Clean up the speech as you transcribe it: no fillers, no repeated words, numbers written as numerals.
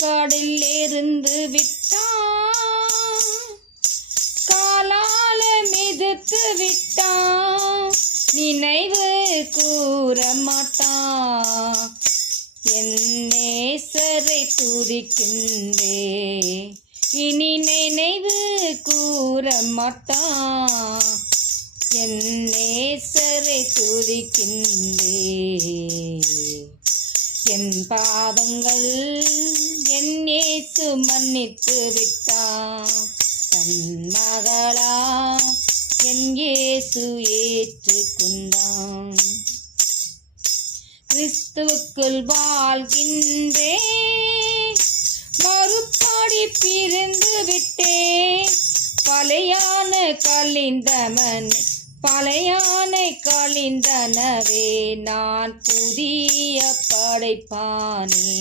காடில் இருந்து விட்டான், காலால மிதித்து விட்டான், நினைவு கூற மாட்டான். என் நேசரை துதிக்கின்றே, இனி நினைவு கூற மாட்டான். என் நேசரை துதிக்கின்றே. என் பாவங்கள் என் இயேசு மன்னித்து விட்டான், தன் மகளா என் இயேசு ஏற்றுக்கொண்டான். கிறிஸ்துவுக்குள் வாழ்கின்றே, மறுபடி பிரிந்து விட்டே, பழையானை கழிந்தனவே, நான் புதிய படைப்பானே.